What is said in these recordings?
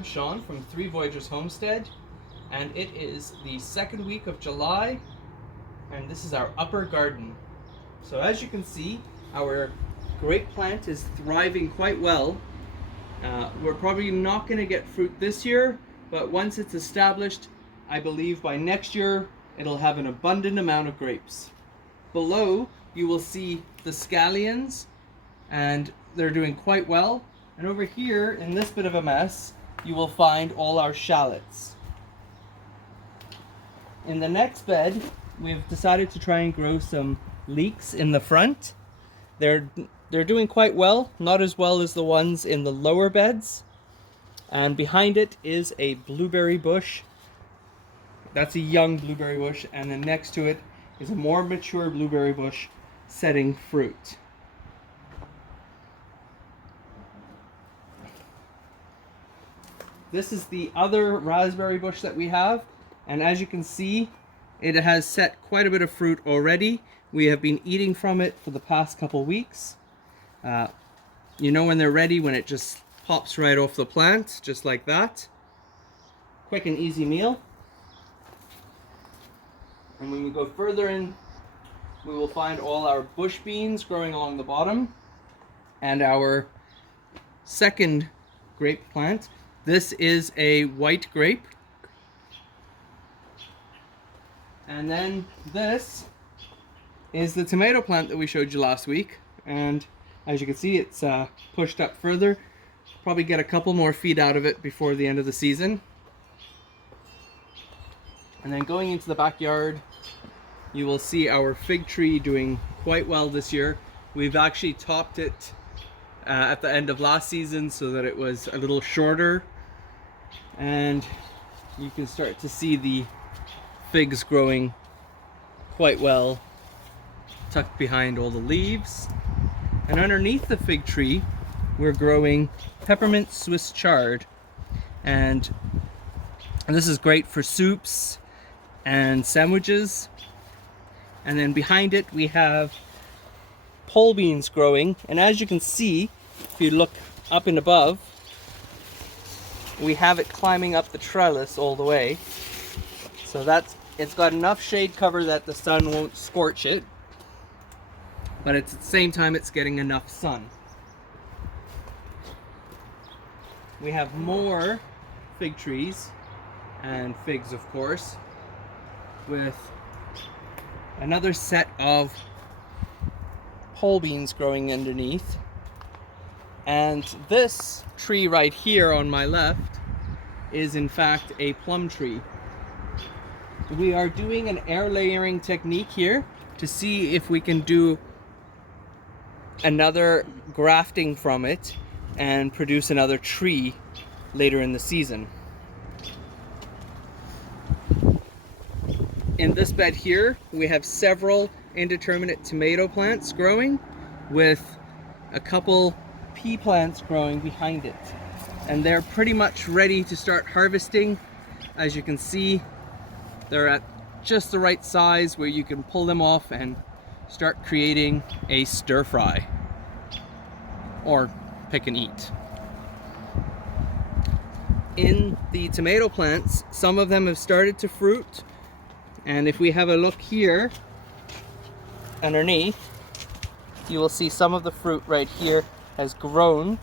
I'm Sean from Three Voyagers Homestead, and it is the second week of July, and this is our upper garden. So as you can see, our grape plant is thriving quite well. We're probably not going to get fruit this year, but once it's established, I believe by next year it'll have an abundant amount of grapes. Below you will see the scallions, and they're doing quite well. And over here in this bit of a mess, you will find all our shallots. In the next bed, we've decided to try and grow some leeks in the front. They're doing quite well, not as well as the ones in the lower beds. And behind it is a blueberry bush. That's a young blueberry bush, and then next to it is a more mature blueberry bush setting fruit. This is the other raspberry bush that we have, and as you can see, it has set quite a bit of fruit already. We have been eating from it for the past couple weeks. You know when they're ready, when it just pops right off the plant, just like that. Quick and easy meal. And when we go further in, we will find all our bush beans growing along the bottom, and our second grape plant. This is a white grape. And then this is the tomato plant that we showed you last week. And as you can see, it's pushed up further. Probably get a couple more feet out of it before the end of the season. And then going into the backyard, you will see our fig tree doing quite well this year. We've actually topped it at the end of last season so that it was a little shorter, and you can start to see the figs growing quite well tucked behind all the leaves. And underneath the fig tree we're growing peppermint Swiss chard, and this is great for soups and sandwiches. And then behind it we have pole beans growing, and as you can see, if you look up and above, we have it climbing up the trellis all the way. So it's got enough shade cover that the sun won't scorch it, but at the same time it's getting enough sun. We have more fig trees and figs, of course, with another set of pole beans growing underneath. And this tree right here on my left is in fact a plum tree. We are doing an air layering technique here to see if we can do another grafting from it and produce another tree later in the season. In this bed here, we have several indeterminate tomato plants growing, with a couple pea plants growing behind it. And they're pretty much ready to start harvesting. As you can see, they're at just the right size where you can pull them off and start creating a stir fry or pick and eat. In the tomato plants, some of them have started to fruit, and if we have a look here underneath, you will see some of the fruit right here has grown.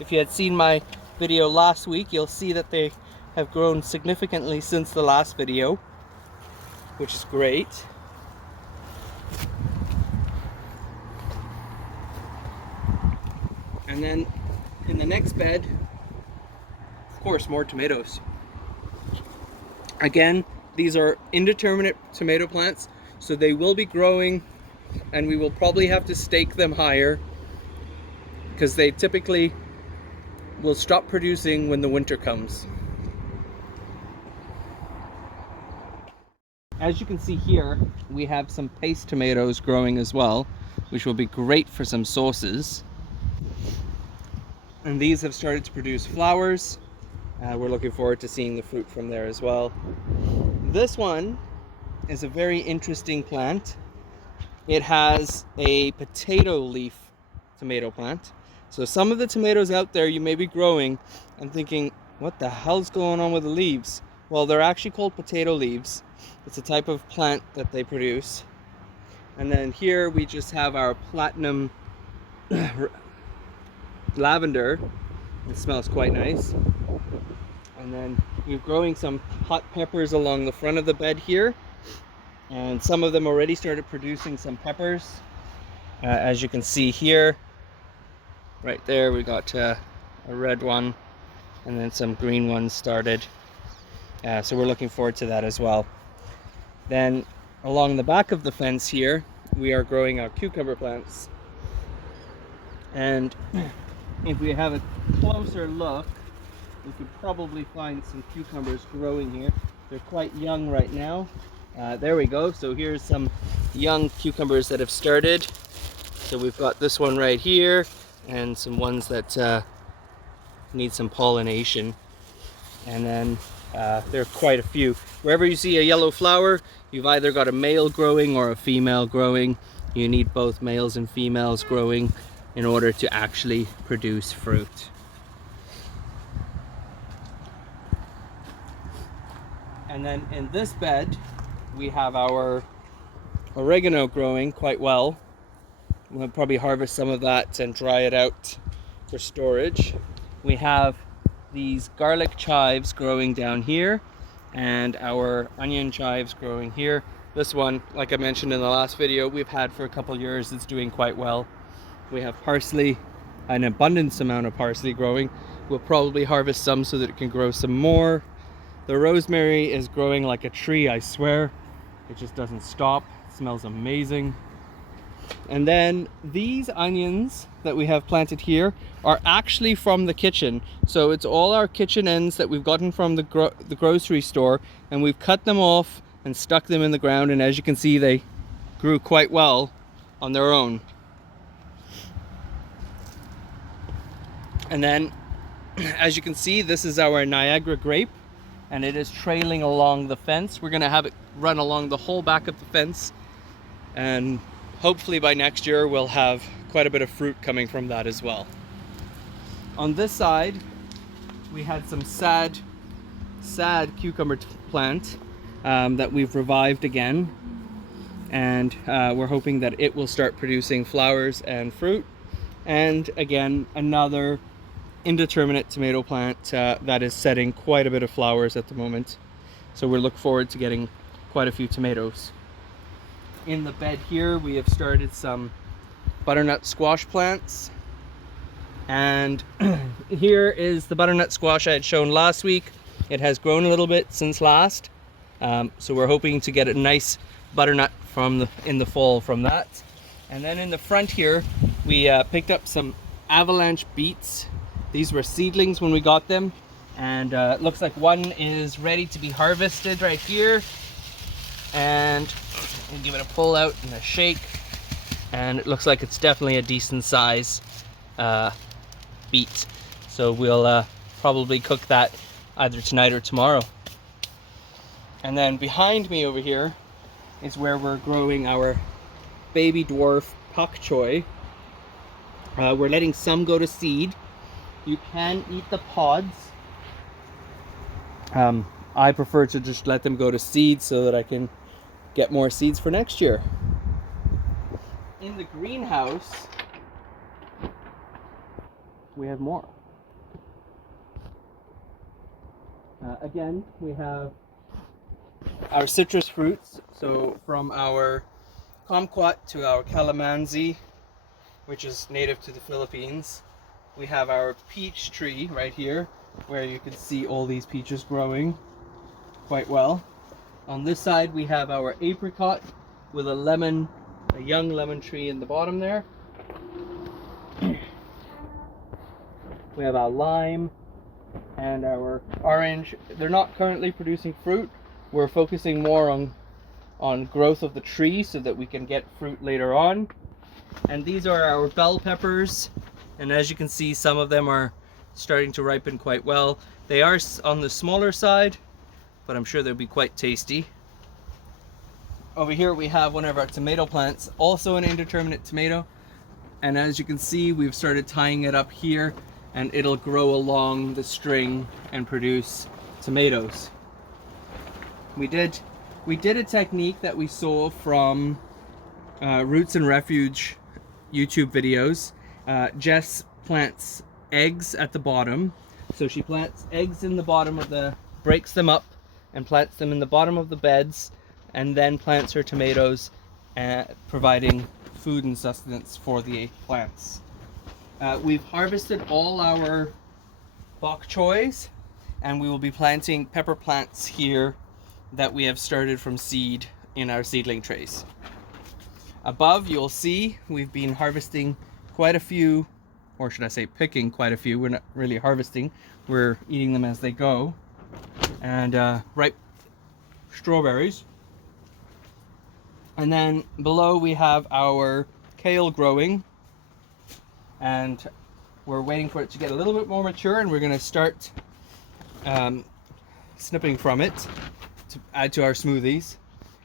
If you had seen my video last week, you'll see that they have grown significantly since the last video, which is great. And then in the next bed, of course, more tomatoes. Again, these are indeterminate tomato plants, so they will be growing, and we will probably have to stake them higher because they typically will stop producing when the winter comes. As you can see here, we have some paste tomatoes growing as well, which will be great for some sauces. And these have started to produce flowers. We're looking forward to seeing the fruit from there as well. This one is a very interesting plant. It has a potato leaf tomato plant. So some of the tomatoes out there you may be growing and thinking, What the hell's going on with the leaves? Well, they're actually called potato leaves. It's a type of plant that they produce. And then here we just have our platinum lavender. It smells quite nice. And then we're growing some hot peppers along the front of the bed here. And some of them already started producing some peppers. As you can see here, right there we got a red one, and then some green ones started. So we're looking forward to that as well. Then along the back of the fence here, we are growing our cucumber plants. And if we have a closer look, we could probably find some cucumbers growing here. They're quite young right now. There we go. So here's some young cucumbers that have started. So we've got this one right here, and some ones that need some pollination. And then there are quite a few. Wherever you see a yellow flower, you've either got a male growing or a female growing. You need both males and females growing in order to actually produce fruit. And then in this bed, we have our oregano growing quite well. We'll probably harvest some of that and dry it out for storage. We have these garlic chives growing down here, and our onion chives growing here. This one, like I mentioned in the last video, we've had for a couple years. It's doing quite well. We have parsley, an abundance amount of parsley growing. We'll probably harvest some so that it can grow some more. The rosemary is growing like a tree, I swear. It just doesn't stop. It smells amazing. And then these onions that we have planted here are actually from the kitchen. So it's all our kitchen ends that we've gotten from the grocery store, and we've cut them off and stuck them in the ground, and as you can see, they grew quite well on their own. And then, as you can see, this is our Niagara grape, and it is trailing along the fence. We're gonna have it run along the whole back of the fence, and hopefully by next year we'll have quite a bit of fruit coming from that as well. On this side, we had some sad cucumber plant that we've revived again, and we're hoping that it will start producing flowers and fruit. And again, another indeterminate tomato plant that is setting quite a bit of flowers at the moment. So we look forward to getting quite a few tomatoes. In the bed here, we have started some butternut squash plants. And here is the butternut squash I had shown last week. It has grown a little bit since last. So we're hoping to get a nice butternut in the fall from that. And then in the front here, we picked up some avalanche beets. These were seedlings when we got them. And it looks like one is ready to be harvested right here. And we'll give it a pull out and a shake, and it looks like it's definitely a decent size beet. So we'll probably cook that either tonight or tomorrow. And then behind me over here is where we're growing our baby dwarf pak choi. We're letting some go to seed. You can eat the pods. I prefer to just let them go to seed so that I can get more seeds for next year. In the greenhouse, we have more. Again, we have our citrus fruits. So from our kumquat to our calamansi, which is native to the Philippines. We have our peach tree right here, where you can see all these peaches growing quite well. On this side, we have our apricot with a young lemon tree in the bottom there. We have our lime and our orange. They're not currently producing fruit. We're focusing more on growth of the tree so that we can get fruit later on. And these are our bell peppers. And as you can see, some of them are starting to ripen quite well. They are on the smaller side, but I'm sure they'll be quite tasty. Over here we have one of our tomato plants, also an indeterminate tomato. And as you can see, we've started tying it up here, and it'll grow along the string and produce tomatoes. We did a technique that we saw from Roots and Refuge YouTube videos. Jess plants eggs at the bottom. So she plants eggs in the bottom of breaks them up and plants them in the bottom of the beds, and then plants her tomatoes, providing food and sustenance for the plants. We've harvested all our bok choys, and we will be planting pepper plants here that we have started from seed in our seedling trays. Above, you'll see we've been harvesting quite a few, or should I say picking quite a few. We're not really harvesting, we're eating them as they go. And ripe strawberries. And then below we have our kale growing, and we're waiting for it to get a little bit more mature, and we're going to start snipping from it to add to our smoothies.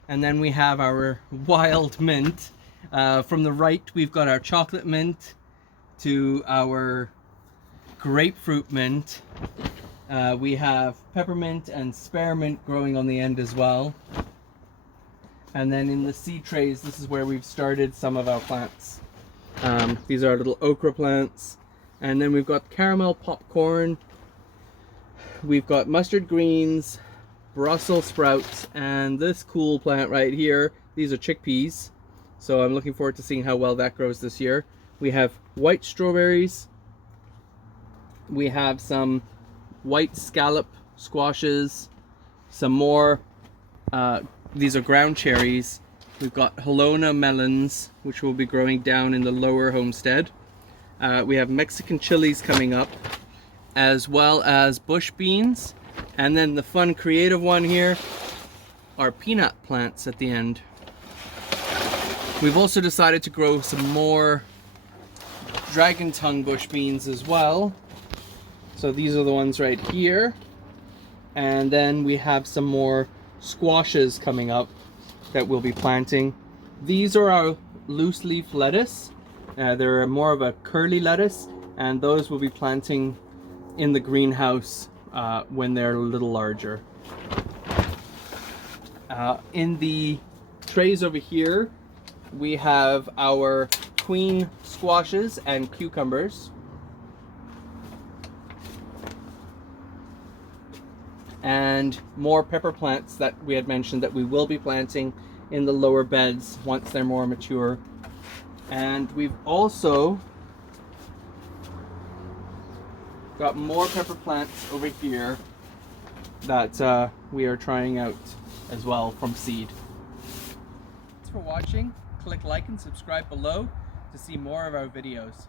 And then we have our wild mint. From the right, we've got our chocolate mint to our grapefruit mint. We have peppermint and spearmint growing on the end as well. And then in the seed trays, this is where we've started some of our plants. These are little okra plants. And then we've got caramel popcorn. We've got mustard greens, Brussels sprouts, and this cool plant right here. These are chickpeas. So I'm looking forward to seeing how well that grows this year. We have white strawberries. We have some white scallop squashes. Some more, these are ground cherries. We've got Halona melons, which will be growing down in the lower homestead. We have Mexican chilies coming up, as well as bush beans. And then the fun creative one here are peanut plants at the end. We've also decided to grow some more dragon tongue bush beans as well. So these are the ones right here. And then we have some more squashes coming up that we'll be planting. These are our loose leaf lettuce. They're more of a curly lettuce, and those we'll be planting in the greenhouse when they're a little larger. In the trays over here, we have our queen squashes and cucumbers. And more pepper plants that we had mentioned that we will be planting in the lower beds once they're more mature. And we've also got more pepper plants over here that we are trying out as well from seed. Thanks for watching. Click like and subscribe below to see more of our videos.